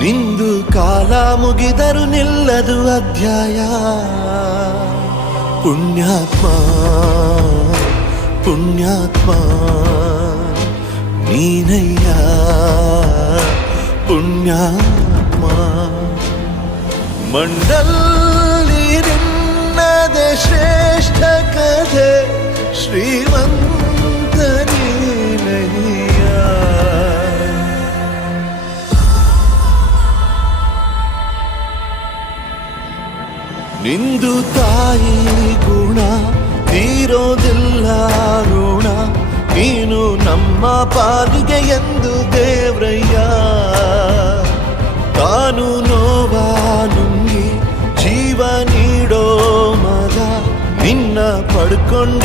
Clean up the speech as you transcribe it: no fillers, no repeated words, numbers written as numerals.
ನಿಂದು ಕಾಲ ಮುಗಿದರು ನಿಲ್ಲದು ಅಧ್ಯಾಯ. ಪುಣ್ಯಾತ್ಮ ಪುಣ್ಯಾತ್ಮ ನೀನಯ್ಯ ಪುಣ್ಯಾತ್ಮ. ಮಂಡಲ್ಲಿ ನಿನ್ನದೆ ಶ್ರೇಷ್ಠ ಕಥೆ ಶ್ರೀಮಂತ ನೀನಯ್ಯ. ನಿಂದು ತಾಯಿ ಗುಣ ತೀರೋದಿಲ್ಲ ಋಣ. ನೀನು ನಮ್ಮ ಪಾಲಿಗೆ ಎಂದು ದೇವ್ರಯ್ಯ. ತಾನು ನೋವ ನುಂಗಿ ಜೀವ ನೀಡೋ ಮಗ ನಿನ್ನ ಪಡ್ಕೊಂಡ